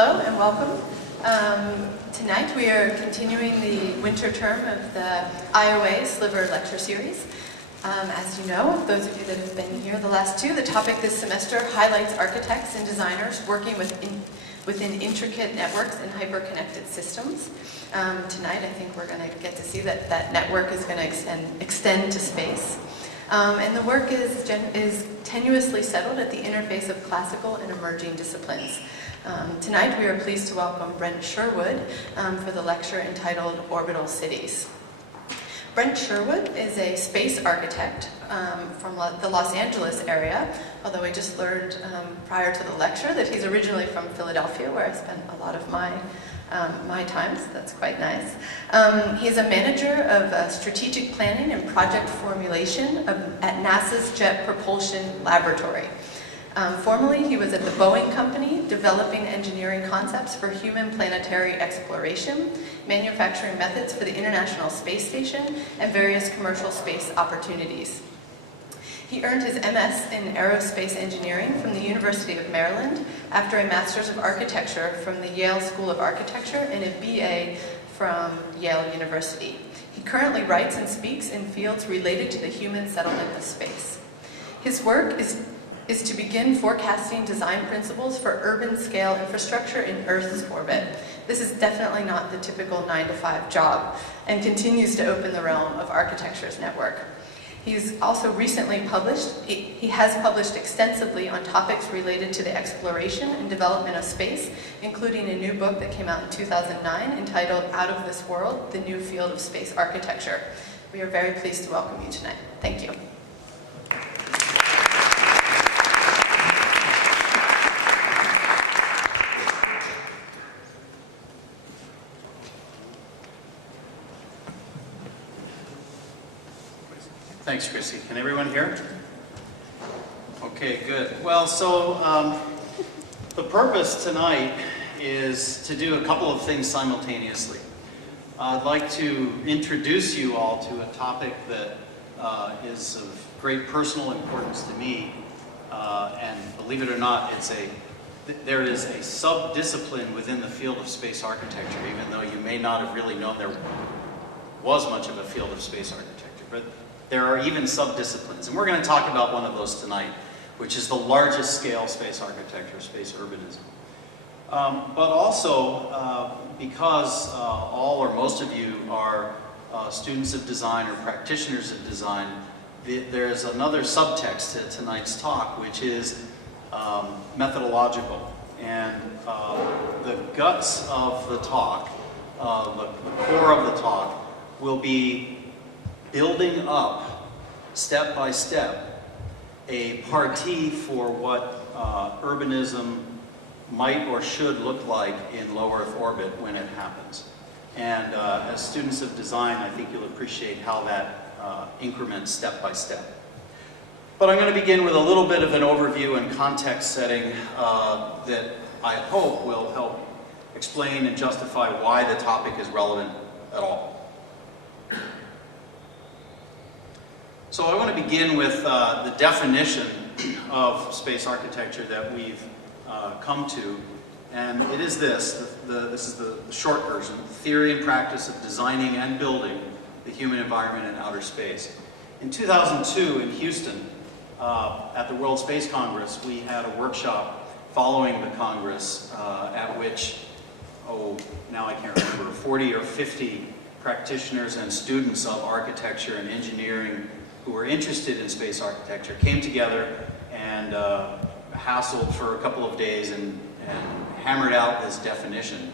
Hello and welcome. Tonight we are continuing the winter term of the IoA Sliver lecture series. As you know, those of you that have been here the last two, the topic this semester highlights architects and designers working within intricate networks and hyper-connected systems. Tonight I think we're going to get to see that that network is going to extend to space. And the work is tenuously settled at the interface of classical and emerging disciplines. Tonight we are pleased to welcome Brent Sherwood for the lecture entitled Orbital Cities. Brent Sherwood is a space architect from the Los Angeles area, although I just learned prior to the lecture that he's originally from Philadelphia, where I spent a lot of my times. That's quite nice. He's a manager of strategic planning and project formulation at NASA's Jet Propulsion Laboratory. Formerly, he was at the Boeing Company, developing engineering concepts for human planetary exploration, manufacturing methods for the International Space Station, and various commercial space opportunities. He earned his MS in Aerospace Engineering from the University of Maryland after a Master's of Architecture from the Yale School of Architecture and a BA from Yale University. He currently writes and speaks in fields related to the human settlement of space. His work is to begin forecasting design principles for urban-scale infrastructure in Earth's orbit. This is definitely not the typical 9-to-5 job and continues to open the realm of architecture's network. He's also recently published, he has published extensively on topics related to the exploration and development of space, including a new book that came out in 2009 entitled Out of This World, The New Field of Space Architecture. We are very pleased to welcome you tonight. Thank you. Thanks, Chrissy. Can everyone hear? Okay, good. Well, so the purpose tonight is to do a couple of things simultaneously. I'd like to introduce you all to a topic that is of great personal importance to me, and believe it or not, there is a sub-discipline within the field of space architecture, even though you may not have really known there was much of a field of space architecture. But there are even sub-disciplines, and we're going to talk about one of those tonight, which is the largest scale space architecture, space urbanism. But also, because all or most of you are students of design or practitioners of design, there's another subtext to tonight's talk, which is methodological. And the guts of the talk, the core of the talk, will be building up, step by step, a partie for what urbanism might or should look like in low Earth orbit when it happens. And as students of design, I think you'll appreciate how that increments step by step. But I'm going to begin with a little bit of an overview and context setting that I hope will help explain and justify why the topic is relevant at all. So I want to begin with the definition of space architecture that we've come to, and it is this. This is the short version: theory and practice of designing and building the human environment in outer space. In 2002 in Houston, at the World Space Congress, we had a workshop following the Congress at which, now I can't remember, 40 or 50 practitioners and students of architecture and engineering who were interested in space architecture came together and hassled for a couple of days and hammered out this definition.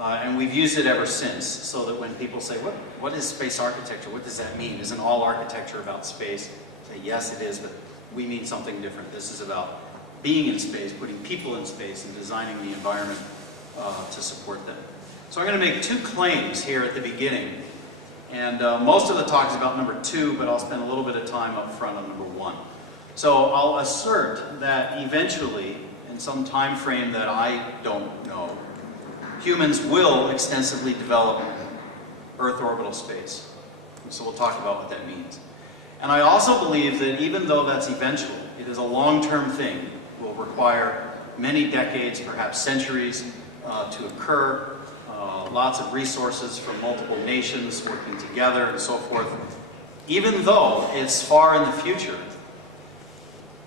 And we've used it ever since, so that when people say, what is space architecture? What does that mean? Isn't all architecture about space? I say, yes, it is, but we mean something different. This is about being in space, putting people in space, and designing the environment to support them. So I'm going to make two claims here at the beginning. And most of the talk is about number 2, but I'll spend a little bit of time up front on number 1. So I'll assert that eventually, in some time frame that I don't know, humans will extensively develop Earth orbital space. So we'll talk about what that means. And I also believe that even though that's eventual, it is a long-term thing, will require many decades, perhaps centuries, to occur, lots of resources from multiple nations working together and so forth. Even though it's far in the future,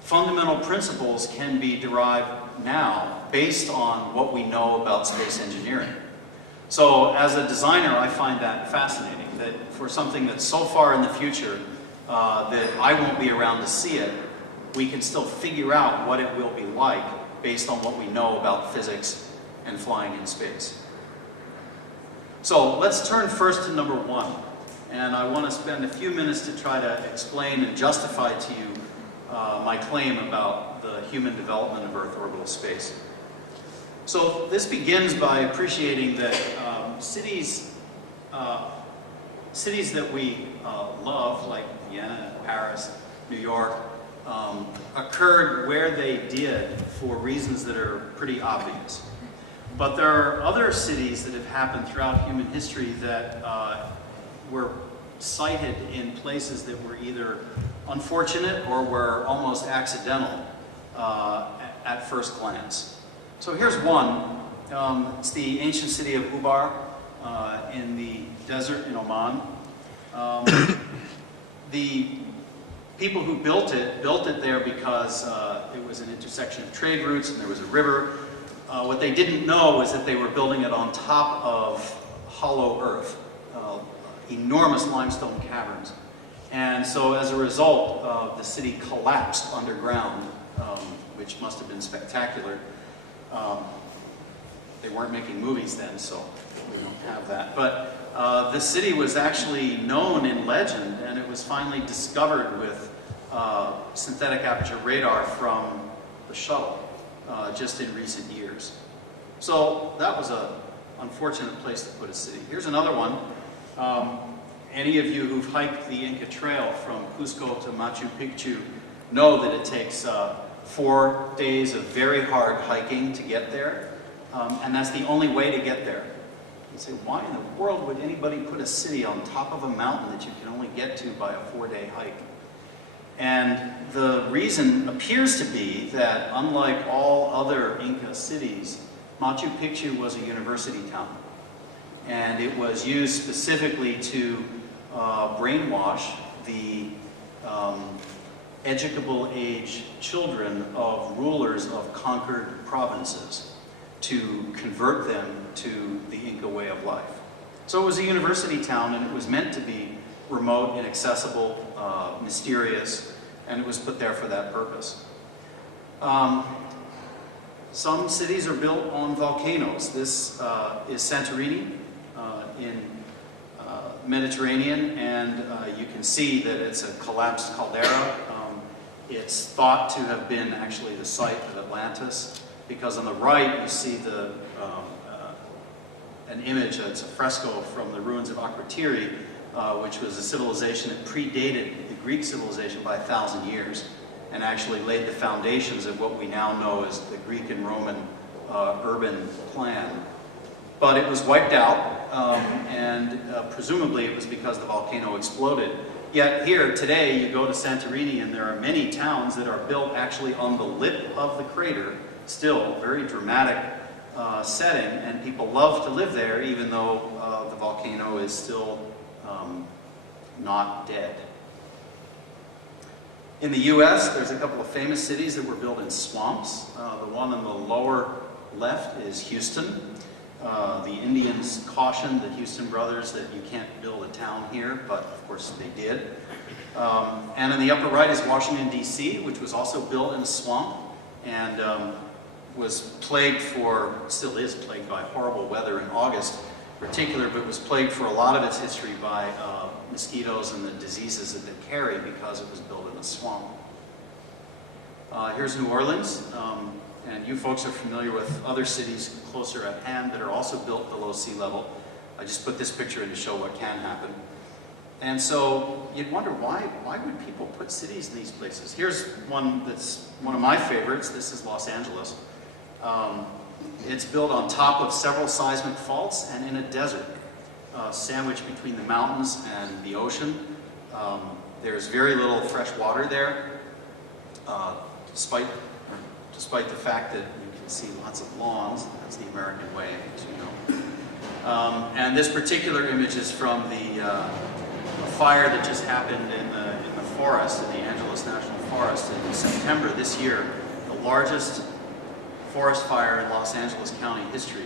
fundamental principles can be derived now based on what we know about space engineering. So as a designer, I find that fascinating, that for something that's so far in the future that I won't be around to see it, we can still figure out what it will be like based on what we know about physics and flying in space. So let's turn first to number one. And I want to spend a few minutes to try to explain and justify to you my claim about the human development of Earth orbital space. So this begins by appreciating that cities that we love, like Vienna, Paris, New York, occurred where they did for reasons that are pretty obvious. But there are other cities that have happened throughout human history that were sited in places that were either unfortunate or were almost accidental at first glance. So here's one. It's the ancient city of Ubar in the desert in Oman. The people who built it there because it was an intersection of trade routes and there was a river. What they didn't know was that they were building it on top of hollow earth, enormous limestone caverns. And so as a result, the city collapsed underground, which must have been spectacular. They weren't making movies then, so we don't have that. But the city was actually known in legend, and it was finally discovered with synthetic aperture radar from the shuttle just in recent years. So that was an unfortunate place to put a city. Here's another one. Any of you who've hiked the Inca Trail from Cusco to Machu Picchu know that it takes 4 days of very hard hiking to get there, and that's the only way to get there. You say, why in the world would anybody put a city on top of a mountain that you can only get to by a 4-day hike? And the reason appears to be that, unlike all other Inca cities, Machu Picchu was a university town. And it was used specifically to brainwash the educable age children of rulers of conquered provinces to convert them to the Inca way of life. So it was a university town, and it was meant to be remote, inaccessible, mysterious, and it was put there for that purpose. Some cities are built on volcanoes. This is Santorini in Mediterranean, and you can see that it's a collapsed caldera. It's thought to have been actually the site of Atlantis, because on the right you see an image, it's a fresco from the ruins of Akrotiri, which was a civilization that predated the Greek civilization by 1,000 years, and actually laid the foundations of what we now know as the Greek and Roman urban plan. But it was wiped out, and presumably it was because the volcano exploded. Yet here today you go to Santorini and there are many towns that are built actually on the lip of the crater, still very dramatic setting, and people love to live there even though the volcano is still not dead. In the US, there's a couple of famous cities that were built in swamps. The one on the lower left is Houston. The Indians cautioned the Houston brothers that you can't build a town here, but of course they did. And in the upper right is Washington, D.C., which was also built in a swamp and was plagued still is plagued by horrible weather in August in particular, but was plagued for a lot of its history by mosquitoes and the diseases that they carry because it was built in a swamp. Here's New Orleans. And you folks are familiar with other cities closer at hand that are also built below sea level. I just put this picture in to show what can happen. And so you'd wonder, why would people put cities in these places? Here's one that's one of my favorites. This is Los Angeles. It's built on top of several seismic faults and in a desert, sandwiched between the mountains and the ocean. There's very little fresh water there, despite the fact that you can see lots of lawns. That's the American way, as you know. And this particular image is from a fire that just happened in the forest, in the Angeles National Forest in September this year. The largest forest fire in Los Angeles County history.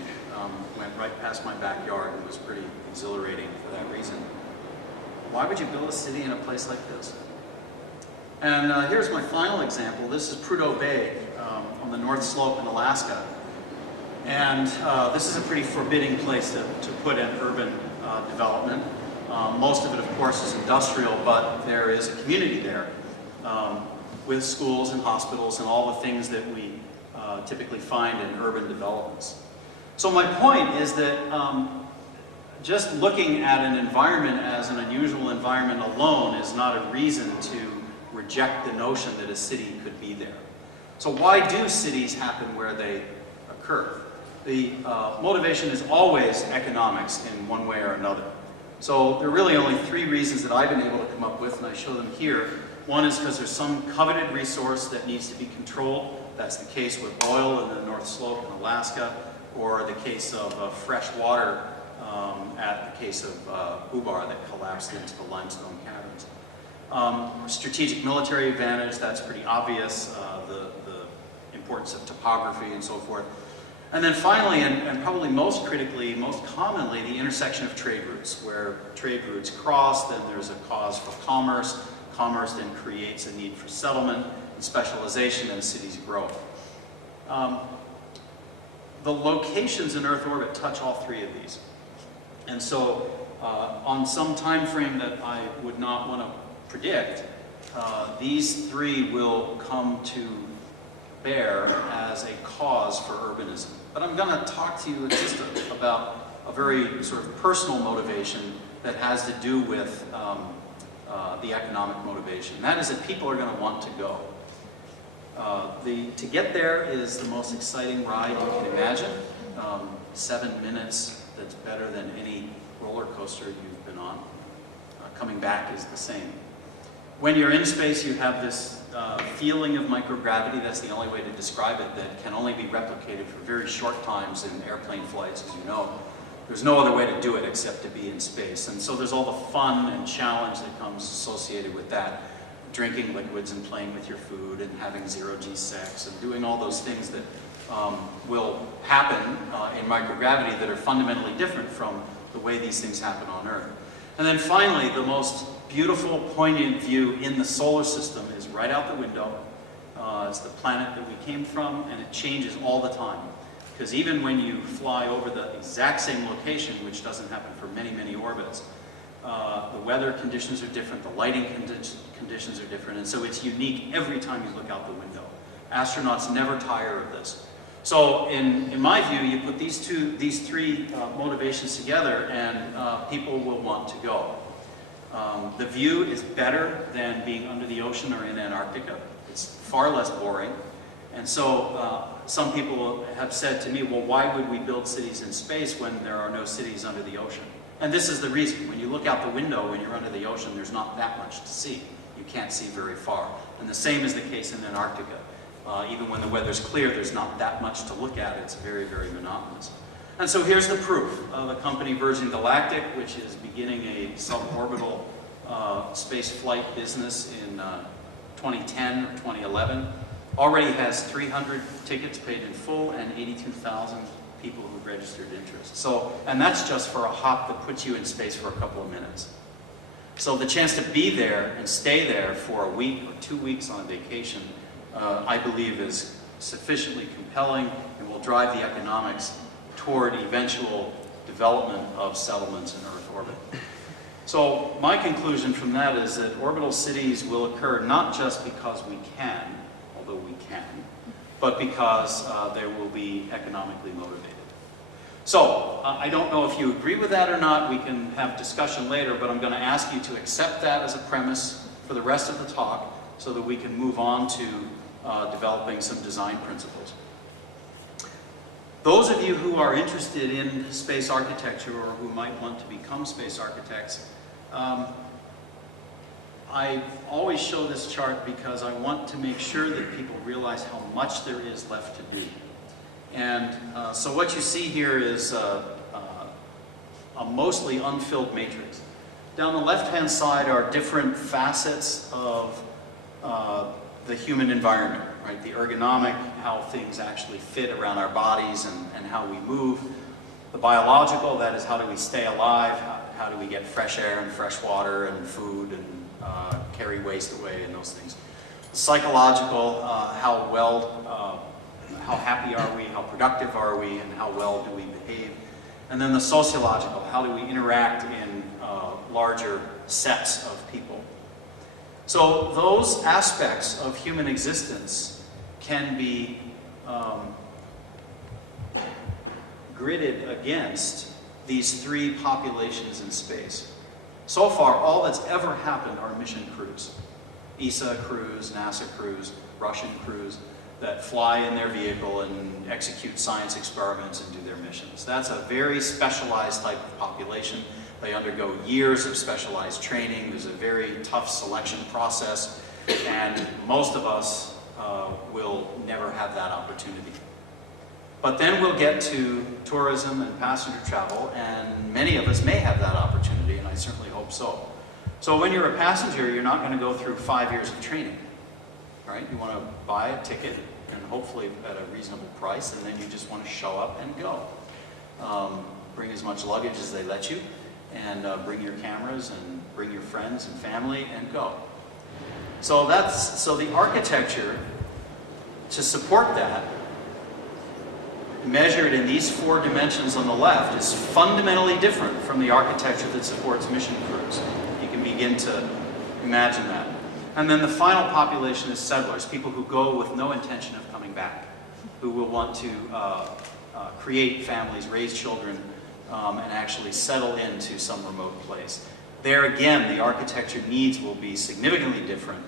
Went right past my backyard and was pretty exhilarating for that reason. Why would you build a city in a place like this? And here's my final example. This is Prudhoe Bay on the North Slope in Alaska. And this is a pretty forbidding place to put an urban development. Most of it, of course, is industrial, but there is a community there with schools and hospitals and all the things that we typically find in urban developments. So my point is that just looking at an environment as an unusual environment alone is not a reason to reject the notion that a city could be there. So why do cities happen where they occur? The motivation is always economics in one way or another. So there are really only three reasons that I've been able to come up with, and I show them here. One is because there's some coveted resource that needs to be controlled. That's the case with oil in the North Slope in Alaska, or the case of fresh water at the case of Ubar that collapsed into the limestone caverns. Strategic military advantage, that's pretty obvious, the importance of topography and so forth. And then finally, and probably most critically, most commonly, the intersection of trade routes. Where trade routes cross, then there's a cause for commerce. Commerce then creates a need for settlement and specialization, and cities grow. The locations in Earth orbit touch all three of these. And so on some time frame that I would not want to predict, these three will come to bear as a cause for urbanism. But I'm going to talk to you just about a very sort of personal motivation that has to do with the economic motivation. And that is that people are going to want to go. To get there is the most exciting ride you can imagine. 7 minutes, that's better than any roller coaster you've been on. Coming back is the same. When you're in space, you have this feeling of microgravity. That's the only way to describe it, that can only be replicated for very short times in airplane flights, as you know. There's no other way to do it except to be in space. And so there's all the fun and challenge that comes associated with that. Drinking liquids and playing with your food and having zero-G sex and doing all those things that will happen in microgravity that are fundamentally different from the way these things happen on Earth. And then finally, the most beautiful, poignant view in the solar system is right out the window. It's the planet that we came from, and it changes all the time. Because even when you fly over the exact same location, which doesn't happen for many, many orbits, the weather conditions are different, the lighting conditions are different, and so it's unique every time you look out the window. Astronauts never tire of this. So in my view, you put these three motivations together, and people will want to go. The view is better than being under the ocean or in Antarctica. It's far less boring. And so some people have said to me, well, why would we build cities in space when there are no cities under the ocean? And this is the reason. When you look out the window when you're under the ocean, there's not that much to see. You can't see very far. And the same is the case in Antarctica. Even when the weather's clear, there's not that much to look at. It's very, very monotonous. And so here's the proof. The company Virgin Galactic, which is beginning a suborbital space flight business in 2010 or 2011, already has 300 tickets paid in full and 82,000 people who've registered interest. So, and that's just for a hop that puts you in space for a couple of minutes. So the chance to be there and stay there for a week or 2 weeks on a vacation, I believe is sufficiently compelling and will drive the economics toward eventual development of settlements in Earth orbit. So my conclusion from that is that orbital cities will occur not just because we can, although we can, but because they will be economically motivated. So I don't know if you agree with that or not. We can have discussion later, but I'm going to ask you to accept that as a premise for the rest of the talk so that we can move on to developing some design principles. Those of you who are interested in space architecture or who might want to become space architects, I always show this chart because I want to make sure that people realize how much there is left to do. And so what you see here is a mostly unfilled matrix. Down the left-hand side are different facets of the human environment, right? The ergonomic, how things actually fit around our bodies and how we move. The biological, that is how do we stay alive, how do we get fresh air and fresh water and food and carry waste away and those things. The psychological, how happy are we, how productive are we, and how well do we behave. And then the sociological, how do we interact in larger sets of people. So those aspects of human existence can be gridded against these three populations in space. So far, all that's ever happened are mission crews. ESA crews, NASA crews, Russian crews that fly in their vehicle and execute science experiments and do their missions. That's a very specialized type of population. They undergo years of specialized training. There's a very tough selection process, and most of us will never have that opportunity. But then we'll get to tourism and passenger travel, and many of us may have that opportunity, and I certainly hope so. So when you're a passenger, you're not going to go through 5 years of training, right? You want to buy a ticket, and hopefully at a reasonable price, and then you just want to show up and go. Bring as much luggage as they let you, and bring your cameras, and bring your friends and family, and go. So the architecture to support that, measured in these 4 dimensions on the left, is fundamentally different from the architecture that supports mission crews. You can begin to imagine that. And then the final population is settlers, people who go with no intention of coming back, who will want to create families, raise children, and actually settle into some remote place. There again, the architecture needs will be significantly different,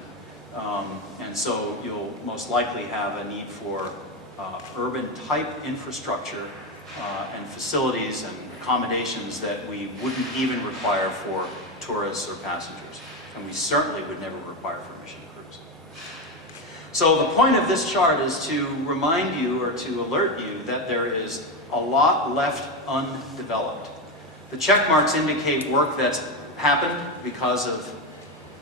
and so you'll most likely have a need for urban-type infrastructure and facilities and accommodations that we wouldn't even require for tourists or passengers, and we certainly would never require for mission crews. So the point of this chart is to remind you or to alert you that there is a lot left undeveloped. The check marks indicate work that's happened because of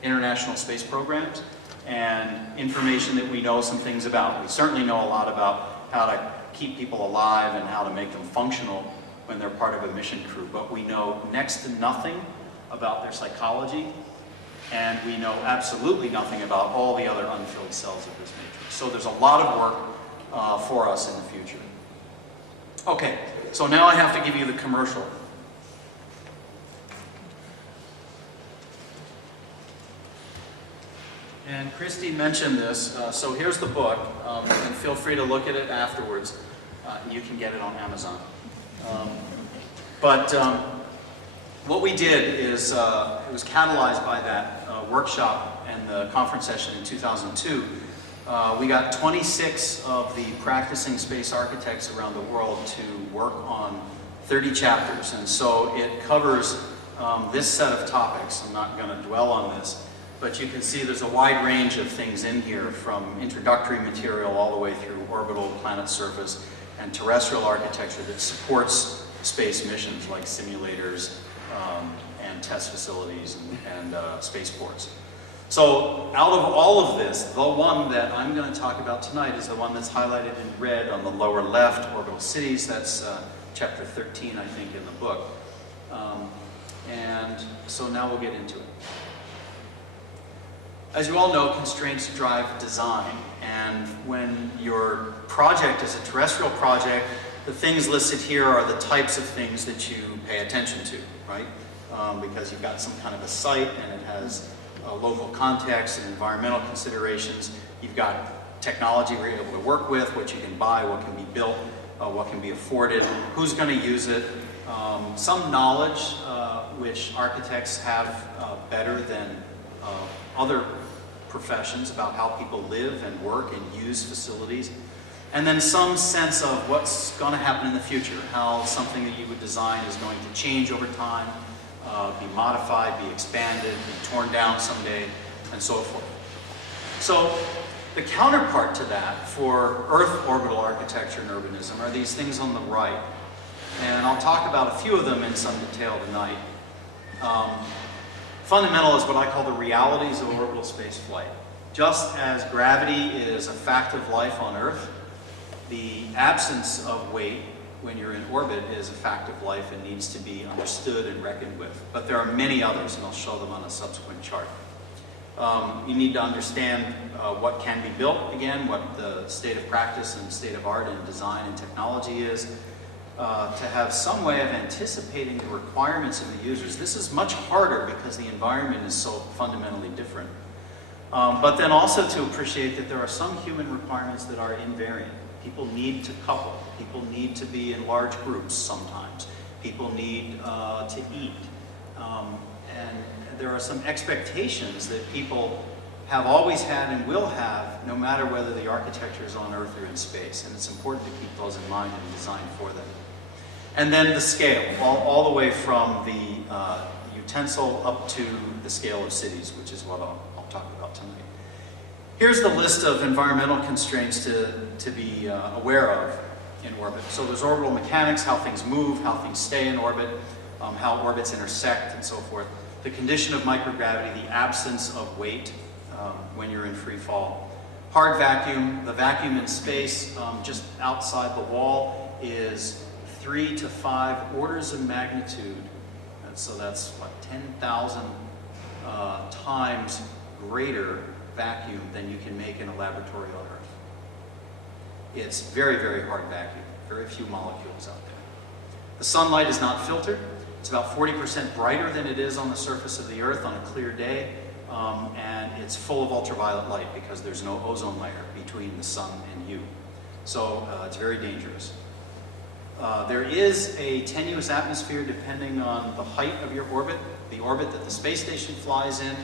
international space programs and information that we know some things about. We certainly know a lot about how to keep people alive and how to make them functional when they're part of a mission crew, but we know next to nothing about their psychology, and we know absolutely nothing about all the other unfilled cells of this matrix. So there's a lot of work for us in the future. Okay, so now I have to give you the commercial. And Christy mentioned this, so here's the book, and feel free to look at it afterwards. You can get it on Amazon. What we did is, it was catalyzed by that workshop and the conference session in 2002. We got 26 of the practicing space architects around the world to work on 30 chapters, and so it covers this set of topics. I'm not going to dwell on this, but you can see there's a wide range of things in here, from introductory material all the way through orbital, planet surface, and terrestrial architecture that supports space missions like simulators and test facilities and spaceports. So out of all of this, the one that I'm going to talk about tonight is the one that's highlighted in red on the lower left, Orbital Cities. That's chapter 13, I think, in the book. And so now we'll get into it. As you all know, constraints drive design, and when your project is a terrestrial project, the things listed here are the types of things that you pay attention to, right? Because you've got some kind of a site and it has a local context and environmental considerations. You've got technology we're able to work with, what you can buy, what can be built, what can be afforded, who's going to use it, some knowledge which architects have better than other professions about how people live and work and use facilities, and then some sense of what's going to happen in the future, how something that you would design is going to change over time, be modified, be expanded, be torn down someday, and so forth. So The counterpart to that for Earth orbital architecture and urbanism are these things on the right. And I'll talk about a few of them in some detail tonight. Fundamental is what I call the realities of orbital space flight. Just as gravity is a fact of life on Earth, the absence of weight when you're in orbit is a fact of life and needs to be understood and reckoned with. But there are many others, and I'll show them on a subsequent chart. You need to understand what can be built, again, what the state of practice and state of art and design and technology is, to have some way of anticipating the requirements of the users. This is much harder because the environment is so fundamentally different. But then also to appreciate that there are some human requirements that are invariant. People need to couple. People need to be in large groups sometimes. People need to eat. And there are some expectations that people have always had and will have, no matter whether the architecture is on Earth or in space. And it's important to keep those in mind and design for them. And then the scale, all the way from the utensil up to the scale of cities, which is what I'll talk about tonight. Here's the list of environmental constraints to be aware of in orbit. So there's orbital mechanics, how things move, how things stay in orbit, how orbits intersect, and so forth. The condition of microgravity, the absence of weight when you're in free fall. Hard vacuum, the vacuum in space just outside the wall is 3 to 5 orders of magnitude. And so that's what, 10,000 times greater vacuum than you can make in a laboratory on Earth. It's very, very hard vacuum. Very few molecules out there. The sunlight is not filtered. It's about 40% brighter than it is on the surface of the Earth on a clear day. And it's full of ultraviolet light because there's no ozone layer between the sun and you. So it's very dangerous. There is a tenuous atmosphere depending on the height of your orbit. The orbit that the space station flies in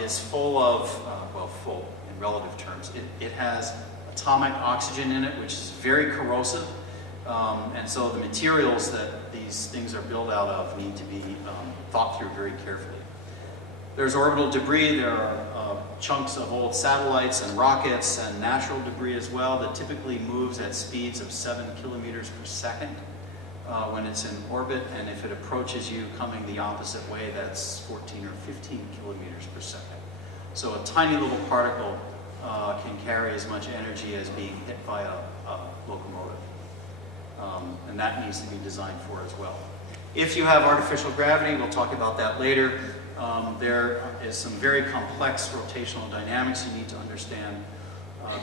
is full of, well, full in relative terms. It has atomic oxygen in it, which is very corrosive. And so the materials that these things are built out of need to be thought through very carefully. There's orbital debris. There are chunks of old satellites and rockets and natural debris as well that typically moves at speeds of 7 kilometers per second when it's in orbit. And if it approaches you coming the opposite way, that's 14 or 15 kilometers per second. So a tiny little particle can carry as much energy as being hit by a locomotive. And that needs to be designed for as well. If you have artificial gravity, we'll talk about that later. There is some very complex rotational dynamics you need to understand.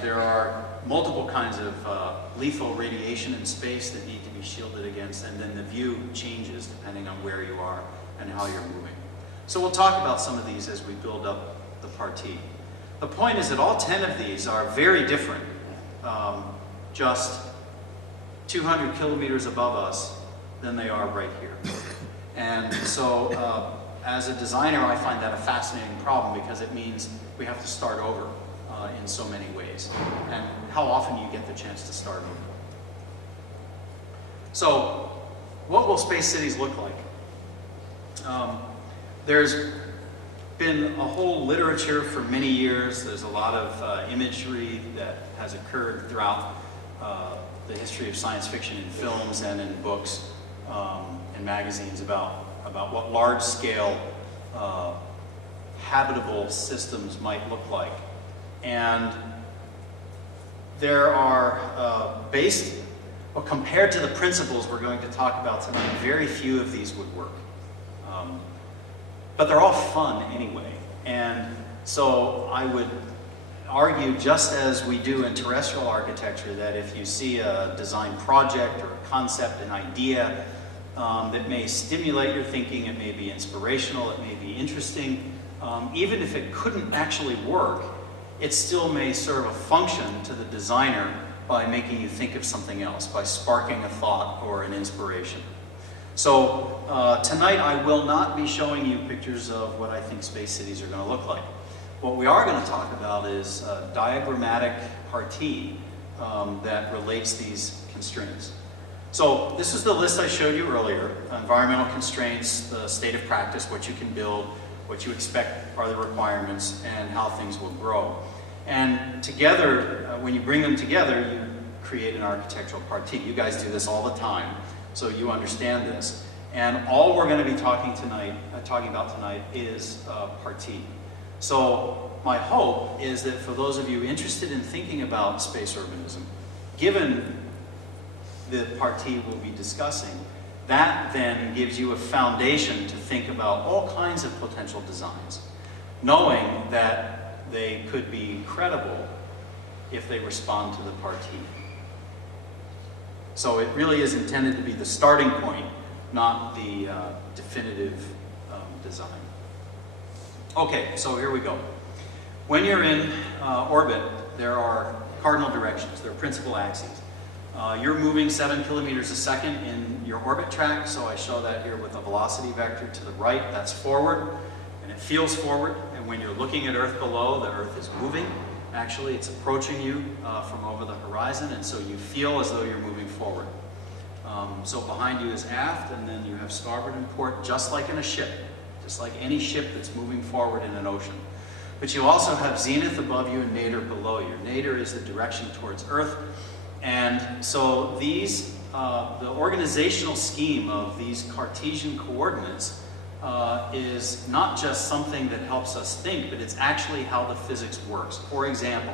There are multiple kinds of lethal radiation in space that need to be shielded against, and then the view changes depending on where you are and how you're moving. So we'll talk about some of these as we build up the partie. The point is that all 10 of these are very different, just 200 kilometers above us than they are right here. And so as a designer, I find that a fascinating problem because it means we have to start over in so many ways. And how often you get the chance to start over. So what will space cities look like? There's been a whole literature for many years. There's a lot of imagery that has occurred throughout the history of science fiction in films and in books and magazines about what large-scale habitable systems might look like. And there are compared to the principles we're going to talk about tonight, very few of these would work. But they're all fun anyway. And so I would argue, just as we do in terrestrial architecture, that if you see a design project or a concept, an idea that may stimulate your thinking, it may be inspirational, it may be interesting, even if it couldn't actually work, it still may serve a function to the designer by making you think of something else, by sparking a thought or an inspiration. So tonight I will not be showing you pictures of what I think space cities are going to look like. What we are going to talk about is a diagrammatic partie that relates these constraints. So this is the list I showed you earlier: environmental constraints, the state of practice, what you can build, what you expect are the requirements, and how things will grow. And together, when you bring them together, you create an architectural partie. You guys do this all the time, so you understand this. And all we're going to be talking about tonight is partie. So my hope is that for those of you interested in thinking about space urbanism, given the partie we'll be discussing, that then gives you a foundation to think about all kinds of potential designs, knowing that they could be credible if they respond to the partie. So it really is intended to be the starting point, not the definitive design. Okay, so here we go. When you're in orbit, there are cardinal directions, there are principal axes. You're moving 7 kilometers a second in your orbit track, so I show that here with a velocity vector to the right, that's forward, and it feels forward. And when you're looking at Earth below, the Earth is moving. Actually, it's approaching you from over the horizon, and so you feel as though you're moving forward. So behind you is aft, and then you have starboard and port, just like in a ship, just like any ship that's moving forward in an ocean. But you also have zenith above you and nadir below you. Nadir is the direction towards Earth. And so these, the organizational scheme of these Cartesian coordinates is not just something that helps us think, but it's actually how the physics works. For example,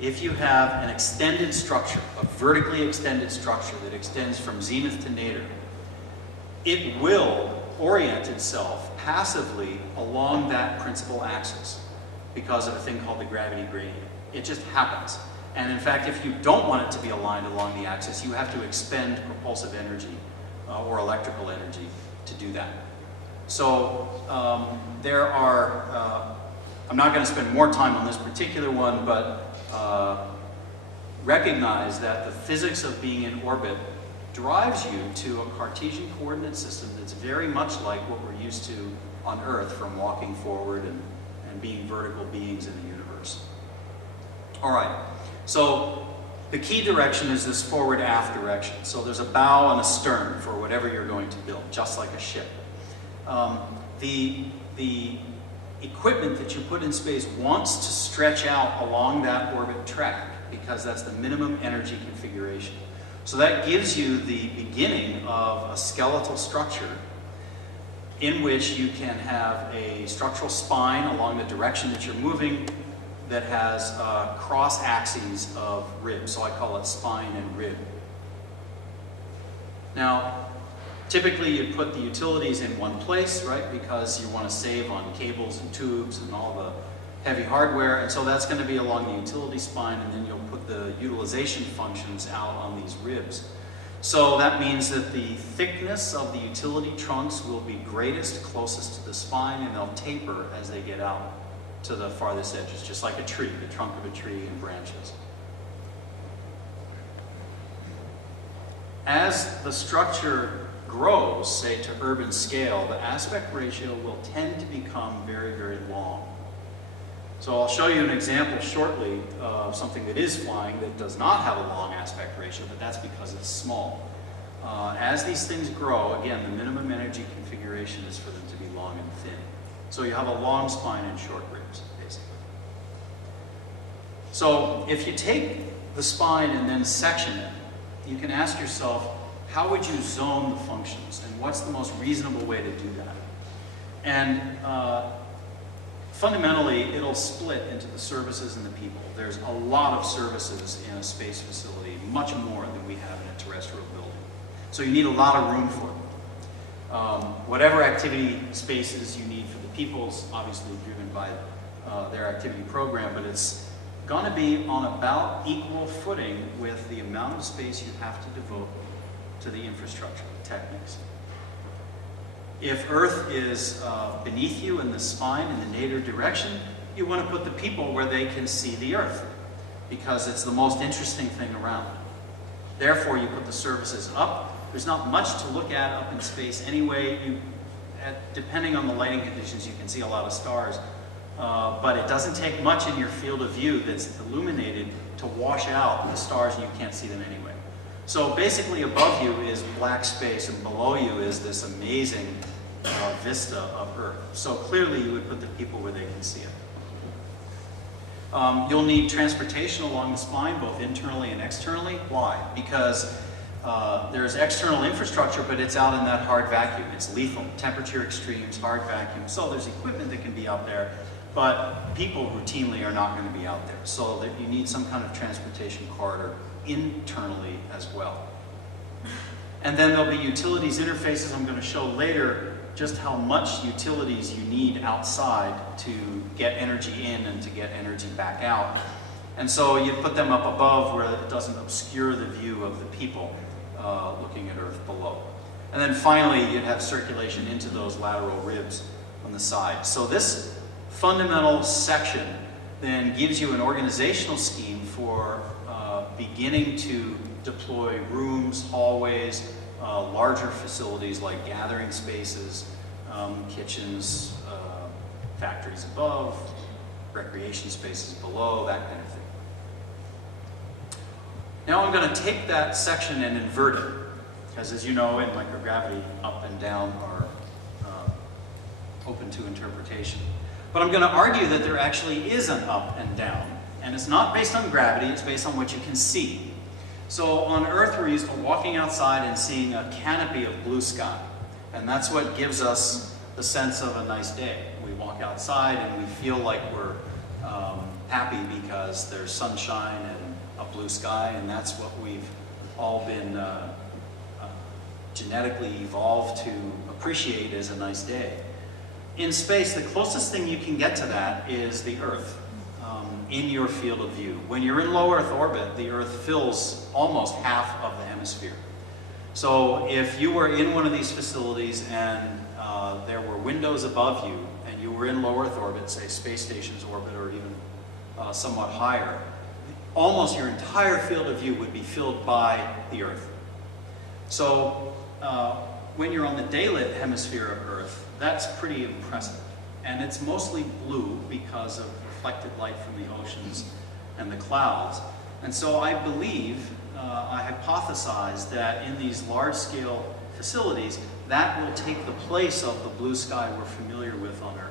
if you have an extended structure, a vertically extended structure that extends from zenith to nadir, it will orient itself passively along that principal axis because of a thing called the gravity gradient. It just happens. And in fact, if you don't want it to be aligned along the axis, you have to expend propulsive energy or electrical energy to do that. So there are, I'm not going to spend more time on this particular one, but recognize that the physics of being in orbit drives you to a Cartesian coordinate system that's very much like what we're used to on Earth from walking forward and being vertical beings in the universe. All right, so the key direction is this forward-aft direction. So there's a bow and a stern for whatever you're going to build, just like a ship. The equipment that you put in space wants to stretch out along that orbit track because that's the minimum energy configuration. So that gives you the beginning of a skeletal structure in which you can have a structural spine along the direction that you're moving that has cross axes of ribs. So I call it spine and rib. Now, typically you put the utilities in one place, right? Because you want to save on cables and tubes and all the heavy hardware. And so that's going to be along the utility spine, and then you'll put the utilization functions out on these ribs. So that means that the thickness of the utility trunks will be greatest closest to the spine, and they'll taper as they get out to the farthest edges, just like a tree, the trunk of a tree and branches. As the structure grows, say to urban scale, the aspect ratio will tend to become very, very long. So I'll show you an example shortly of something that is flying that does not have a long aspect ratio, but that's because it's small. As these things grow, again, the minimum energy configuration is for them to be long and thin. So you have a long spine and short ribs, basically. So if you take the spine and then section it, you can ask yourself, how would you zone the functions, and what's the most reasonable way to do that? And fundamentally, it'll split into the services and the people. There's a lot of services in a space facility, much more than we have in a terrestrial building. So you need a lot of room for them. Whatever activity spaces you need for the people's, obviously driven by their activity program, but it's going to be on about equal footing with the amount of space you have to devote to the infrastructure, the techniques. If Earth is beneath you in the spine in the nadir direction, you want to put the people where they can see the Earth, because it's the most interesting thing around. Therefore, you put the services up. There's not much to look at up in space anyway. Depending on the lighting conditions, you can see a lot of stars. But it doesn't take much in your field of view that's illuminated to wash out the stars, and you can't see them anyway. So basically above you is black space, and below you is this amazing vista of Earth. So clearly you would put the people where they can see it. You'll need transportation along the spine, both internally and externally. Why? Because there's external infrastructure, but it's out in that hard vacuum. It's lethal. Temperature extremes, hard vacuum. So there's equipment that can be out there, but people routinely are not going to be out there. So that you need some kind of transportation corridor internally as well. And then there'll be utilities interfaces. I'm going to show later just how much utilities you need outside to get energy in and to get energy back out. And so you put them up above where it doesn't obscure the view of the people looking at Earth below. And then finally, you'd have circulation into those lateral ribs on the side. So this fundamental section then gives you an organizational scheme for beginning to deploy rooms, hallways, larger facilities like gathering spaces, kitchens, factories above, recreation spaces below, that kind of thing. Now I'm going to take that section and invert it, because as you know, in microgravity, up and down are open to interpretation. But I'm going to argue that there actually is an up and down, and it's not based on gravity, it's based on what you can see. So on Earth, we're used to walking outside and seeing a canopy of blue sky, and that's what gives us the sense of a nice day. We walk outside and we feel like we're happy because there's sunshine and a blue sky, and that's what we've all been genetically evolved to appreciate as a nice day. In space, the closest thing you can get to that is the Earth in your field of view. When you're in low Earth orbit, the Earth fills almost half of the hemisphere. So if you were in one of these facilities and there were windows above you and you were in low Earth orbit, say space station's orbit or even somewhat higher, almost your entire field of view would be filled by the Earth. So when you're on the daylit hemisphere of Earth, that's pretty impressive. And it's mostly blue because of reflected light from the oceans and the clouds. And so I believe, I hypothesize that in these large-scale facilities, that will take the place of the blue sky we're familiar with on Earth.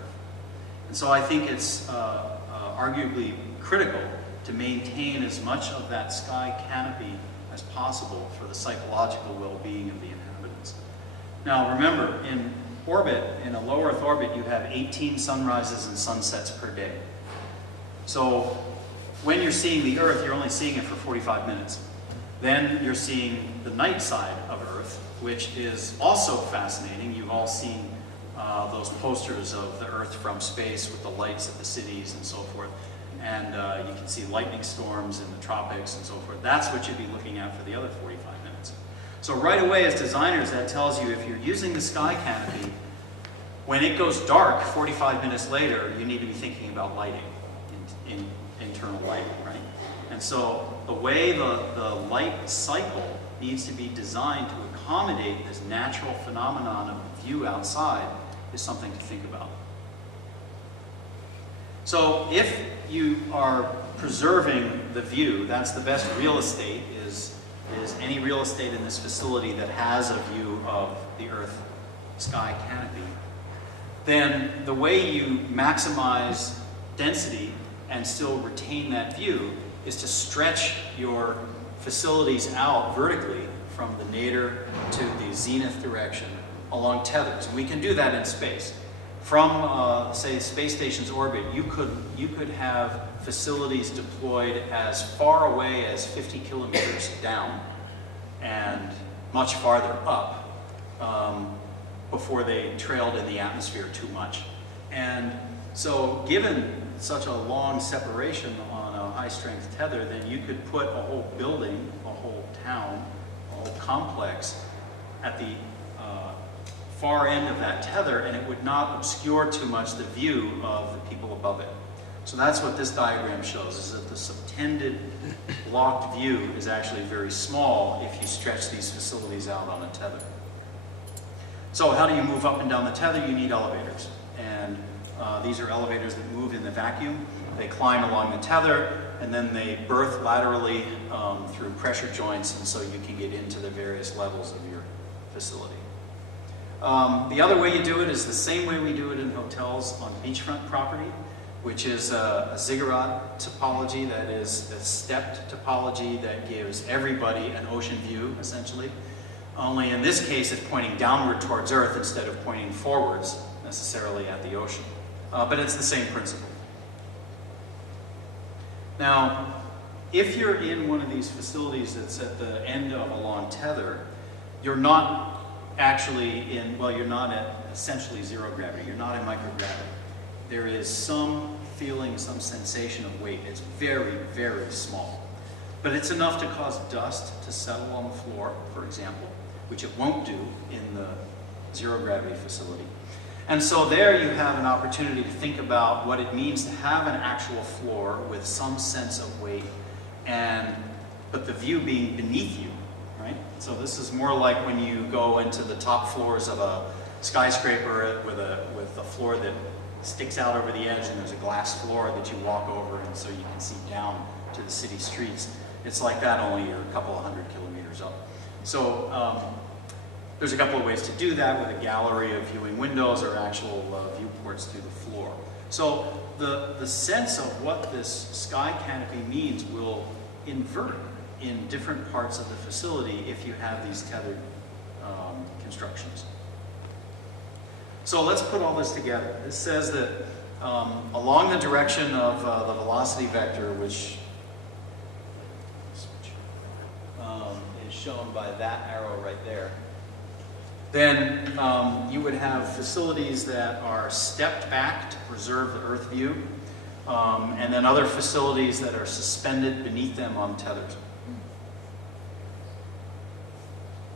And so I think it's arguably critical to maintain as much of that sky canopy as possible for the psychological well-being of the inhabitants. Now remember, in orbit, in a low Earth orbit, you have 18 sunrises and sunsets per day. So when you're seeing the Earth, you're only seeing it for 45 minutes. Then you're seeing the night side of Earth, which is also fascinating. You've all seen those posters of the Earth from space with the lights of the cities and so forth. And you can see lightning storms in the tropics and so forth. That's what you'd be looking at for the other 45 minutes. So right away as designers, that tells you if you're using the sky canopy, when it goes dark 45 minutes later, you need to be thinking about lighting, in internal lighting, right? And so the way the light cycle needs to be designed to accommodate this natural phenomenon of view outside is something to think about. So if you are preserving the view, that's the best real estate, is any real estate in this facility that has a view of the Earth sky canopy, then the way you maximize density and still retain that view is to stretch your facilities out vertically from the nadir to the zenith direction along tethers. And we can do that in space. From, say, space station's orbit, you could have facilities deployed as far away as 50 kilometers down and much farther up before they trailed in the atmosphere too much. And so given such a long separation on a high-strength tether, then you could put a whole building, a whole town, a whole complex at the far end of that tether, and it would not obscure too much the view of the people above it. So that's what this diagram shows, is that the subtended blocked view is actually very small if you stretch these facilities out on a tether. So how do you move up and down the tether? You need elevators. And these are elevators that move in the vacuum. They climb along the tether, and then they berth laterally through pressure joints, and so you can get into the various levels of your facility. The other way you do it is the same way we do it in hotels on beachfront property. which is a ziggurat topology, that is a stepped topology that gives everybody an ocean view, essentially. Only in this case, it's pointing downward towards Earth instead of pointing forwards necessarily at the ocean. But it's the same principle. Now, if you're in one of these facilities that's at the end of a long tether, you're not actually in, well, you're not at essentially zero gravity. You're not in microgravity. There is some feeling, some sensation of weight. It's very, very small. But it's enough to cause dust to settle on the floor, for example, which it won't do in the zero gravity facility. And so there you have an opportunity to think about what it means to have an actual floor with some sense of weight, but the view being beneath you, right? So this is more like when you go into the top floors of a skyscraper with a floor that sticks out over the edge, and there's a glass floor that you walk over, and so you can see down to the city streets. It's like that, only you're a couple of 100 kilometers up. So there's a couple of ways to do that, with a gallery of viewing windows or actual viewports through the floor. So the sense of what this sky canopy means will invert in different parts of the facility if you have these tethered constructions. So let's put all this together. This says that along the direction of the velocity vector, which is shown by that arrow right there, then you would have facilities that are stepped back to preserve the Earth view, and then other facilities that are suspended beneath them on tethers.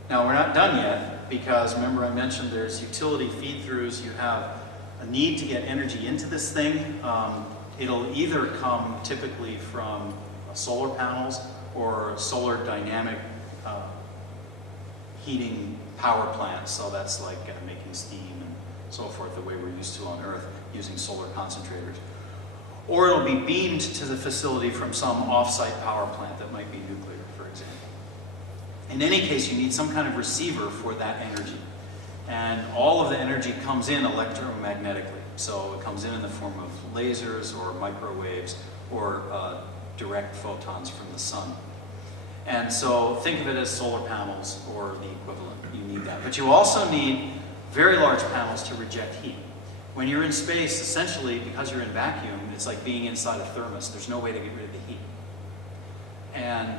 Now, we're not done yet, because remember I mentioned there's utility feed-throughs. You have a need to get energy into this thing. It'll either come typically from solar panels or solar dynamic heating power plants. So that's like making steam and so forth, the way we're used to on Earth, using solar concentrators. Or it'll be beamed to the facility from some off-site power plant that might be nuclear, for example. In any case, you need some kind of receiver for that energy. And all of the energy comes in electromagnetically. So it comes in the form of lasers or microwaves or direct photons from the sun. And so think of it as solar panels or the equivalent. You need that. But you also need very large panels to reject heat. When you're in space, essentially, because you're in vacuum, it's like being inside a thermos. There's no way to get rid of the heat. And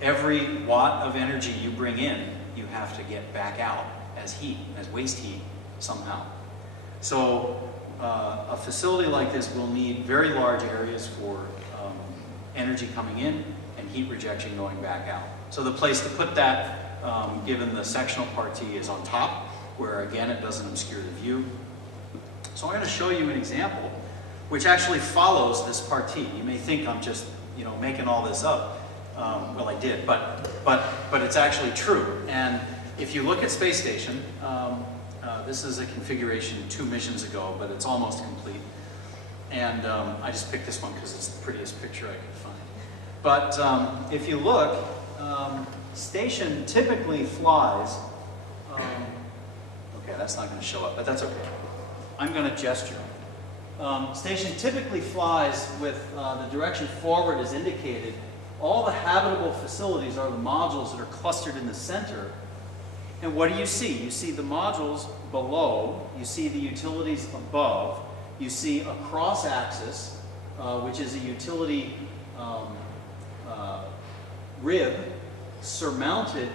every watt of energy you bring in, you have to get back out as heat, as waste heat, somehow. So a facility like this will need very large areas for energy coming in and heat rejection going back out. So the place to put that, given the sectional partie, is on top, where again it doesn't obscure the view. So I'm going to show you an example which actually follows this partie. You may think I'm just, making all this up. Well, I did, but it's actually true. And if you look at Space Station, this is a configuration 2 missions ago, but it's almost complete. And I just picked this one because it's the prettiest picture I could find. But if you look, Station typically flies. Okay, that's not going to show up, but that's okay. I'm going to gesture. Station typically flies with the direction forward is indicated. All the habitable facilities are the modules that are clustered in the center. And what do you see? You see the modules below, you see the utilities above, you see a cross-axis, which is a utility rib surmounted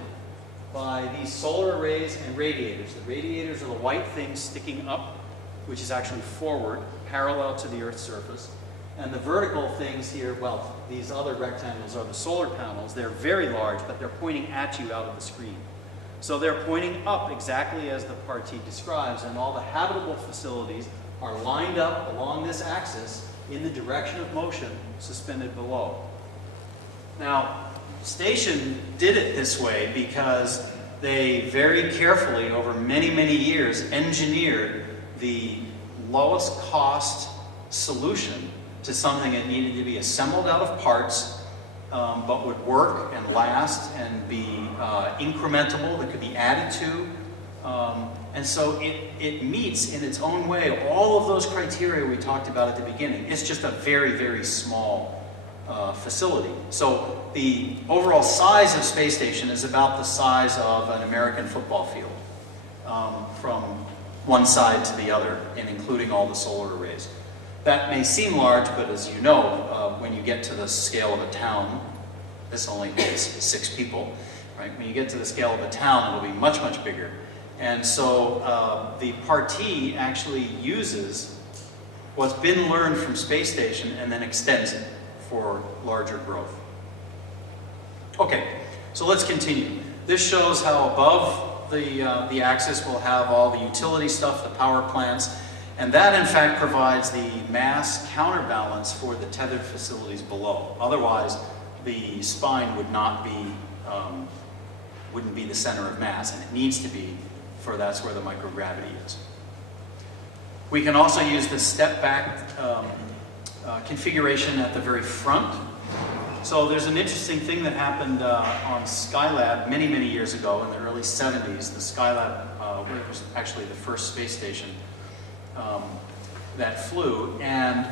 by these solar arrays and radiators. The radiators are the white things sticking up, which is actually forward, parallel to the Earth's surface. And the vertical things here, well, these other rectangles are the solar panels. They're very large, but they're pointing at you out of the screen. So they're pointing up exactly as the partie describes, and all the habitable facilities are lined up along this axis in the direction of motion suspended below. Now, Station did it this way because they very carefully, over many, many years, engineered the lowest cost solution to something that needed to be assembled out of parts, but would work and last and be incrementable, that could be added to And so it meets in its own way all of those criteria we talked about at the beginning. It's just a very, very small facility. So the overall size of Space Station is about the size of an American football field, from one side to the other, and including all the solar arrays. That may seem large, but as you know, when you get to the scale of a town, this only holds 6 people, right? When you get to the scale of a town, it'll be much, much bigger. And so the partee actually uses what's been learned from Space Station and then extends it for larger growth. Okay, so let's continue. This shows how above the axis we'll have all the utility stuff, the power plants, and that in fact provides the mass counterbalance for the tethered facilities below. Otherwise, the spine would not be, wouldn't be the center of mass, and it needs to be, for that's where the microgravity is. We can also use the step-back configuration at the very front. So there's an interesting thing that happened on Skylab many, many years ago in the early 70s. The Skylab was actually the first space station that flew, and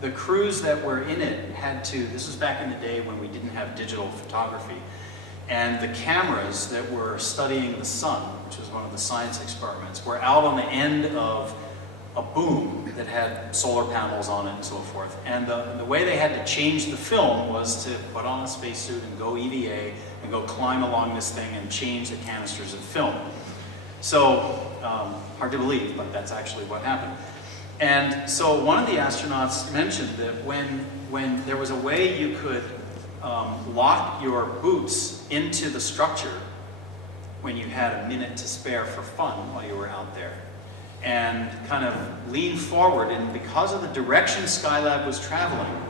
the crews that were in it had to, this was back in the day when we didn't have digital photography, and the cameras that were studying the sun, which was one of the science experiments, were out on the end of a boom that had solar panels on it and so forth. And the way they had to change the film was to put on a spacesuit and go EVA and go climb along this thing and change the canisters of film. So, hard to believe, but that's actually what happened. And so one of the astronauts mentioned that when there was a way you could lock your boots into the structure when you had a minute to spare for fun while you were out there, and kind of lean forward, and because of the direction Skylab was traveling,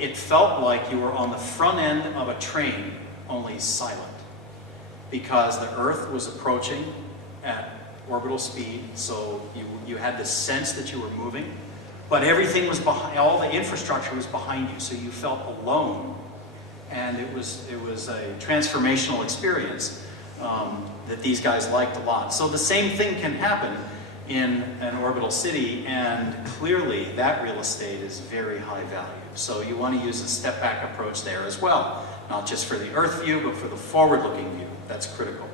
it felt like you were on the front end of a train, only silent, because the Earth was approaching at orbital speed, so you had this sense that you were moving, but everything was behind, all the infrastructure was behind you, so you felt alone. And it was a transformational experience that these guys liked a lot. So the same thing can happen in an orbital city, and clearly that real estate is very high value. So you want to use a step-back approach there as well, not just for the Earth view, but for the forward-looking view. That's critical.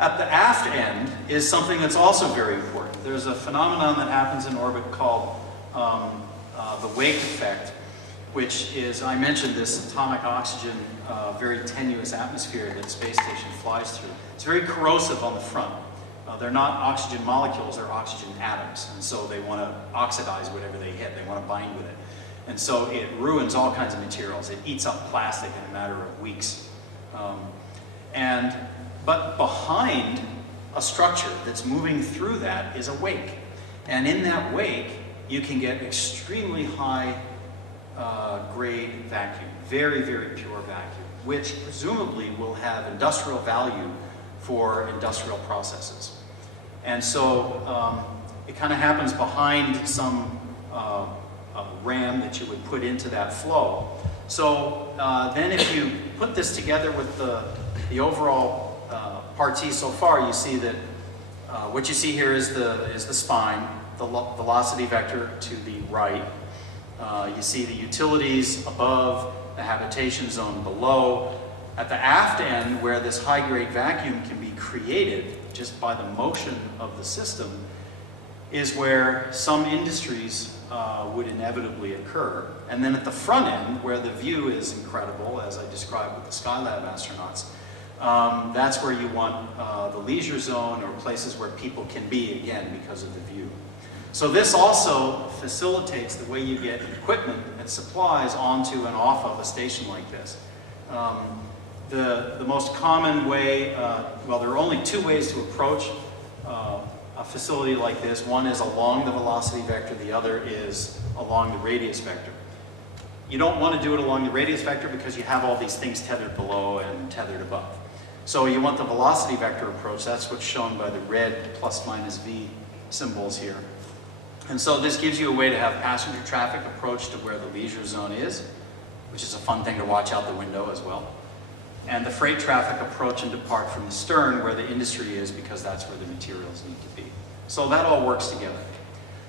At the aft end is something that's also very important. There's a phenomenon that happens in orbit called the wake effect, which is, I mentioned this atomic oxygen, very tenuous atmosphere that space station flies through. It's very corrosive on the front. They're not oxygen molecules, they're oxygen atoms, and so they want to oxidize whatever they hit. They want to bind with it. And so it ruins all kinds of materials. It eats up plastic in a matter of weeks. But behind a structure that's moving through that is a wake. And in that wake, you can get extremely high grade vacuum, very, very pure vacuum, which presumably will have industrial value for industrial processes. And so it kind of happens behind some ram that you would put into that flow. So then if you put this together with the overall partee so far, you see that what you see here is the spine, the velocity vector to the right. You see the utilities above, the habitation zone below. At the aft end, where this high-grade vacuum can be created just by the motion of the system, is where some industries would inevitably occur. And then at the front end, where the view is incredible, as I described with the Skylab astronauts, that's where you want the leisure zone, or places where people can be, again, because of the view. So this also facilitates the way you get equipment and supplies onto and off of a station like this. The most common way, well, there are only 2 ways to approach a facility like this. One is along the velocity vector, the other is along the radius vector. You don't want to do it along the radius vector because you have all these things tethered below and tethered above. So you want the velocity vector approach. That's what's shown by the red plus minus V symbols here. And so this gives you a way to have passenger traffic approach to where the leisure zone is, which is a fun thing to watch out the window as well. and the freight traffic approach and depart from the stern where the industry is, because that's where the materials need to be. So that all works together.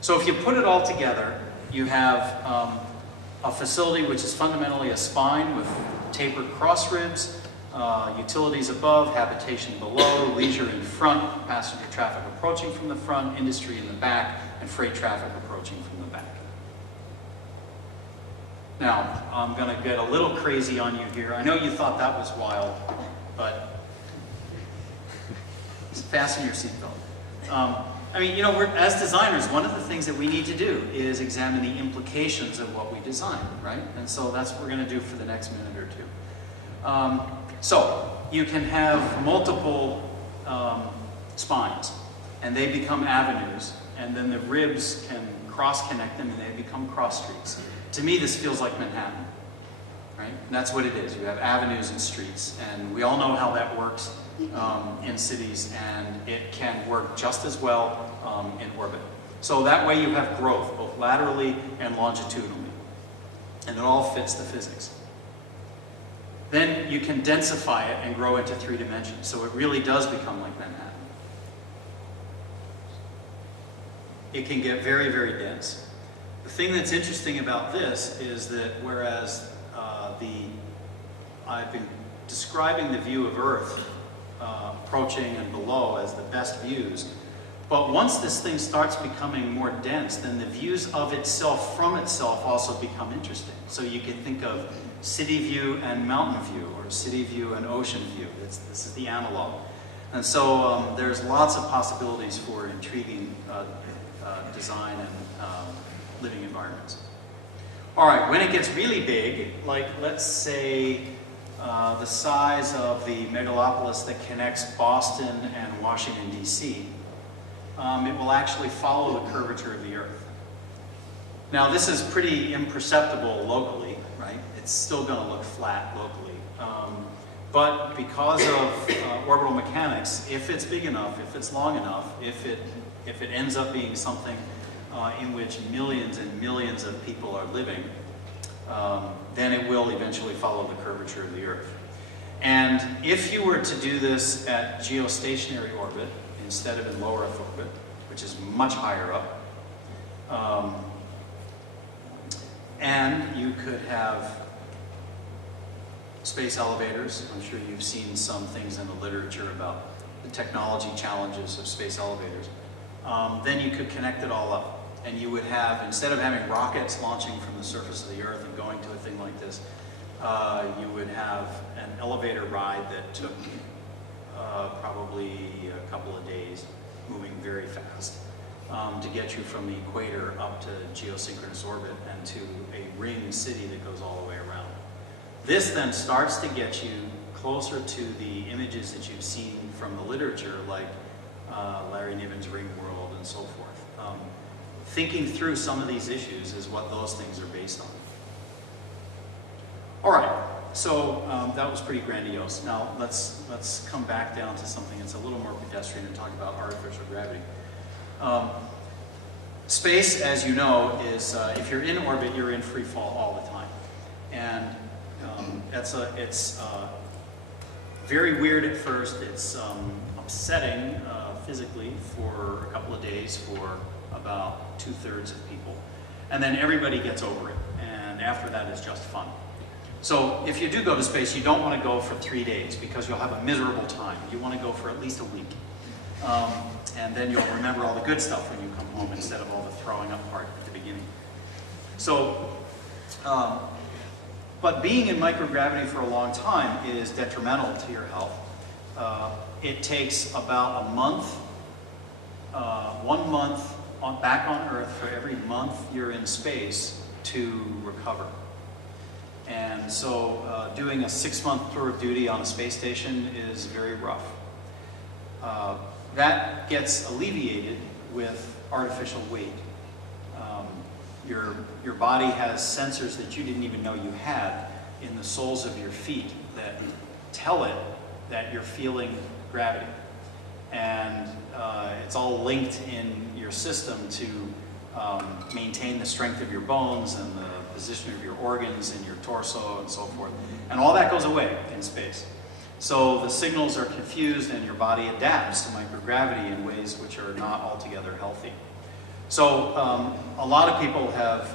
So if you put it all together, you have a facility which is fundamentally a spine with tapered cross ribs, utilities above, habitation below, leisure in front, passenger traffic approaching from the front, industry in the back, and freight traffic approaching from the back. Now, I'm going to get a little crazy on you here. I know you thought that was wild, but fasten your seatbelt. I mean, you know, as designers, one of the things that we need to do is examine the implications of what we design, right? And so that's what we're going to do for the next minute or two. So you can have multiple spines, and they become avenues, and then the ribs can cross-connect them, and they become cross streets. To me, this feels like Manhattan, right? And that's what it is. You have avenues and streets, and we all know how that works in cities, and it can work just as well in orbit. So that way you have growth, both laterally and longitudinally, and it all fits the physics. Then you can densify it and grow into 3 dimensions, so it really does become like Manhattan. It can get very, very dense. The thing that's interesting about this is that whereas I've been describing the view of Earth approaching and below as the best views, but once this thing starts becoming more dense, then the views of itself from itself also become interesting. So you can think of city view and mountain view, or city view and ocean view. This is the analog. And so there's lots of possibilities for intriguing design and living environments. All right, when it gets really big, like let's say the size of the megalopolis that connects Boston and Washington, D.C., it will actually follow the curvature of the Earth. Now, this is pretty imperceptible locally, right? It's still going to look flat locally. But because of orbital mechanics, if it's big enough, if it's long enough, if it ends up being something in which millions and millions of people are living, then it will eventually follow the curvature of the Earth. And if you were to do this at geostationary orbit, instead of in low Earth orbit, which is much higher up, and you could have space elevators. I'm sure you've seen some things in the literature about the technology challenges of space elevators. Then you could connect it all up. And you would have, instead of having rockets launching from the surface of the Earth and going to a thing like this, you would have an elevator ride that took probably a couple of days, moving very fast, to get you from the equator up to geosynchronous orbit and to a ring city that goes all the way around. This then starts to get you closer to the images that you've seen from the literature, like Larry Niven's Ring World and so forth. Thinking through some of these issues is what those things are based on. All right, so that was pretty grandiose. Now let's come back down to something that's a little more pedestrian and talk about artificial gravity. Space, as you know, is if you're in orbit, you're in free fall all the time, and it's very weird at first. It's upsetting physically for a couple of days for about 2/3 of people, and then everybody gets over it, and after that is just fun. So if you do go to space, you don't want to go for 3 days because you'll have a miserable time. You want to go for at least a week, and then you'll remember all the good stuff when you come home instead of all the throwing up part at the beginning. So, but being in microgravity for a long time is detrimental to your health. It takes about a month, 1 month back on Earth for every month you're in space to recover. And so doing a 6-month tour of duty on a space station is very rough. That gets alleviated with artificial weight. Your body has sensors that you didn't even know you had in the soles of your feet that tell it that you're feeling gravity. And it's all linked in your system to maintain the strength of your bones and the position of your organs and your torso and so forth. And all that goes away in space. So the signals are confused and your body adapts to microgravity in ways which are not altogether healthy. So a lot of people have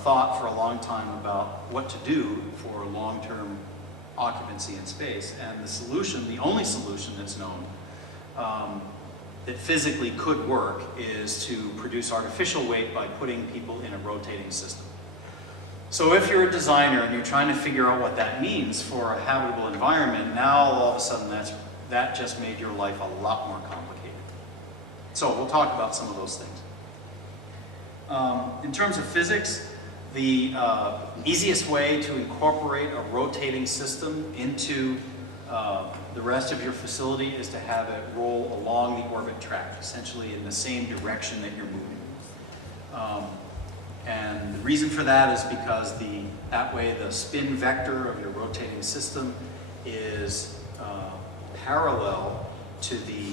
thought for a long time about what to do for long-term occupancy in space. And the solution, the only solution that's known that physically could work, is to produce artificial weight by putting people in a rotating system. So if you're a designer and you're trying to figure out what that means for a habitable environment, now all of a sudden that just made your life a lot more complicated. So we'll talk about some of those things. In terms of physics, the easiest way to incorporate a rotating system into the rest of your facility is to have it roll along the orbit track, essentially in the same direction that you're moving. And the reason for that is because that way the spin vector of your rotating system is parallel to the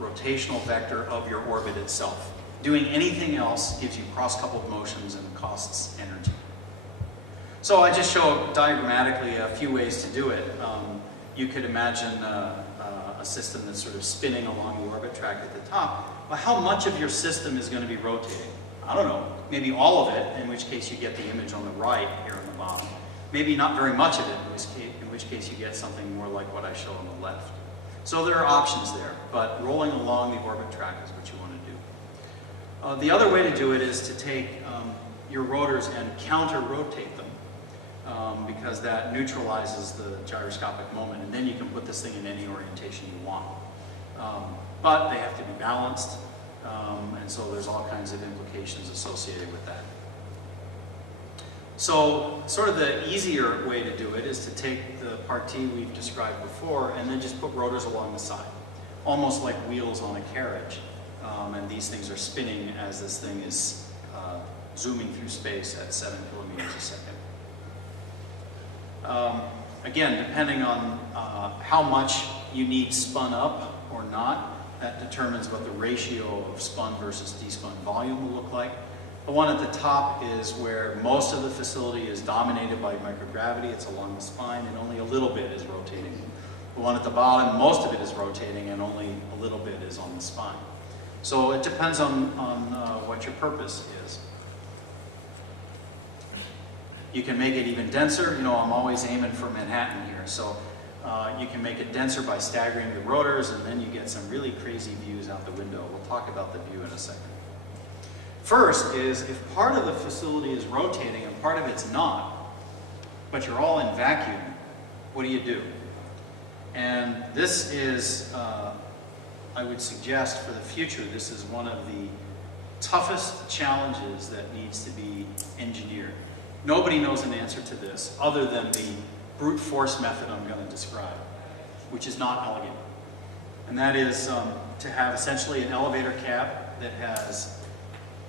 rotational vector of your orbit itself. Doing anything else gives you cross-coupled motions and costs energy. So I just show diagrammatically a few ways to do it. You could imagine a system that's sort of spinning along the orbit track at the top. Well, how much of your system is going to be rotating? I don't know, maybe all of it, in which case you get the image on the right here on the bottom. Maybe not very much of it, in which case you get something more like what I show on the left. So there are options there, but rolling along the orbit track is what you want to do. The other way to do it is to take your rotors and counter-rotate them, because that neutralizes the gyroscopic moment, and then you can put this thing in any orientation you want. But they have to be balanced, and so there's all kinds of implications associated with that. So sort of the easier way to do it is to take the partie we've described before and then just put rotors along the side, almost like wheels on a carriage. And these things are spinning as this thing is zooming through space at 7 kilometers a second. Again, depending on how much you need spun up or not, that determines what the ratio of spun versus despun volume will look like. The one at the top is where most of the facility is dominated by microgravity. It's along the spine and only a little bit is rotating. The one at the bottom, most of it is rotating and only a little bit is on the spine. So it depends on what your purpose is. You can make it even denser. You know, I'm always aiming for Manhattan here. So you can make it denser by staggering the rotors, and then you get some really crazy views out the window. We'll talk about the view in a second. First is, if part of the facility is rotating and part of it's not, but you're all in vacuum, what do you do? And this is, I would suggest for the future, this is one of the toughest challenges that needs to be engineered. Nobody knows an answer to this other than the brute force method I'm going to describe, which is not elegant. And that is to have essentially an elevator cab that has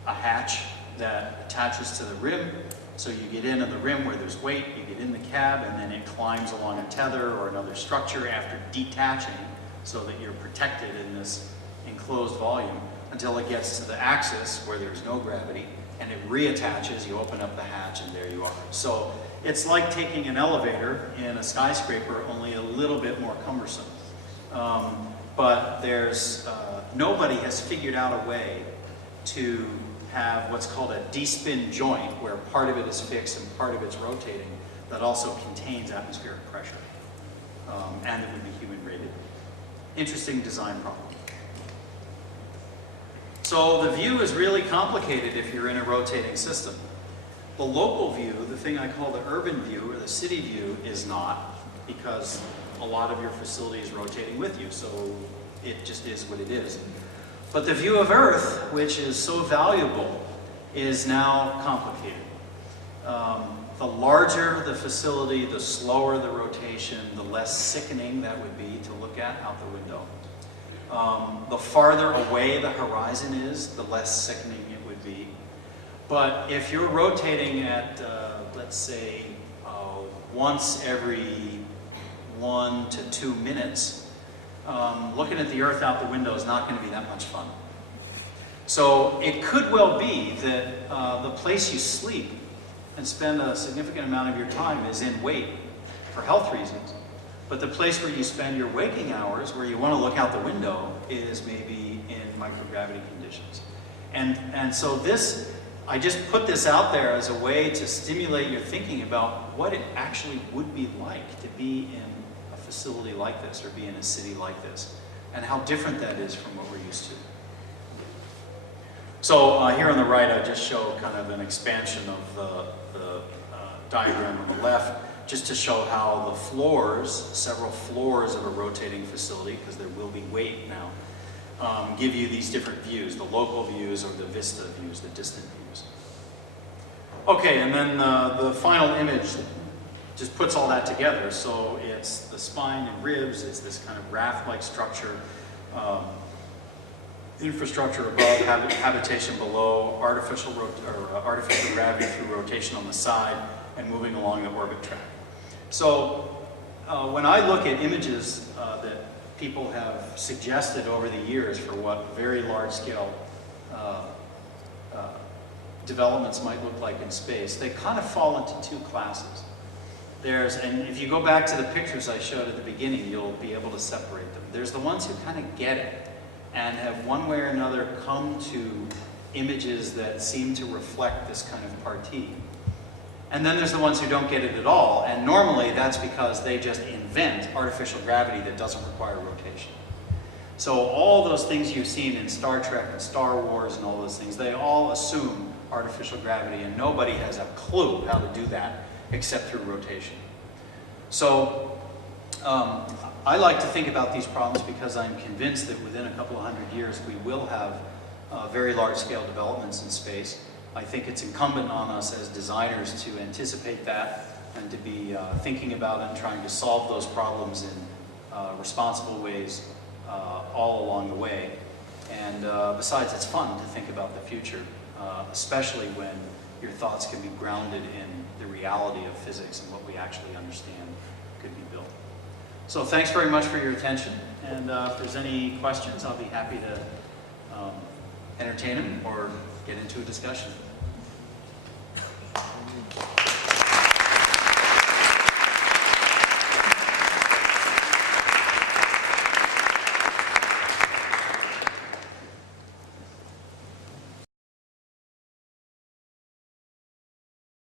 a hatch that attaches to the rim. So you get in on the rim where there's weight, you get in the cab, and then it climbs along a tether or another structure after detaching so that you're protected in this enclosed volume until it gets to the axis where there's no gravity, and it reattaches, you open up the hatch, and there you are. So it's like taking an elevator in a skyscraper, only a little bit more cumbersome. But there's, nobody has figured out a way to have what's called a D-spin joint, where part of it is fixed and part of it's rotating, that also contains atmospheric pressure, and it would be human rated. Interesting design problem. So the view is really complicated if you're in a rotating system. The local view, the thing I call the urban view or the city view, is not, because a lot of your facility is rotating with you, so it just is what it is. But the view of Earth, which is so valuable, is now complicated. The larger the facility, the slower the rotation, the less sickening that would be to look at out the window. The farther away the horizon is, the less sickening it would be. But if you're rotating at, let's say, once every 1 to 2 minutes, looking at the Earth out the window is not going to be that much fun. So it could well be that the place you sleep and spend a significant amount of your time is in wait for health reasons. But the place where you spend your waking hours, where you want to look out the window, is maybe in microgravity conditions. And so this, I just put this out there as a way to stimulate your thinking about what it actually would be like to be in a facility like this, or be in a city like this, and how different that is from what we're used to. So here on the right, I just show kind of an expansion of the diagram on the left, just to show how the floors, several floors of a rotating facility, because there will be weight now, give you these different views, the local views or the vista views, the distant views. Okay, and then the final image just puts all that together. So it's the spine and ribs, it's this kind of raft-like structure, infrastructure above, habitation below, artificial gravity through rotation on the side, and moving along the orbit track. So when I look at images that people have suggested over the years for what very large-scale developments might look like in space, they kind of fall into two classes. And if you go back to the pictures I showed at the beginning, you'll be able to separate them. There's the ones who kind of get it and have one way or another come to images that seem to reflect this kind of partie. And then there's the ones who don't get it at all, and normally that's because they just invent artificial gravity that doesn't require rotation. So all those things you've seen in Star Trek and Star Wars and all those things, they all assume artificial gravity, and nobody has a clue how to do that except through rotation. So I like to think about these problems because I'm convinced that within a couple of hundred years we will have very large-scale developments in space. I think it's incumbent on us as designers to anticipate that and to be thinking about and trying to solve those problems in responsible ways all along the way. And besides, it's fun to think about the future, especially when your thoughts can be grounded in the reality of physics and what we actually understand could be built. So thanks very much for your attention, and if there's any questions, I'll be happy to entertain them or get into a discussion.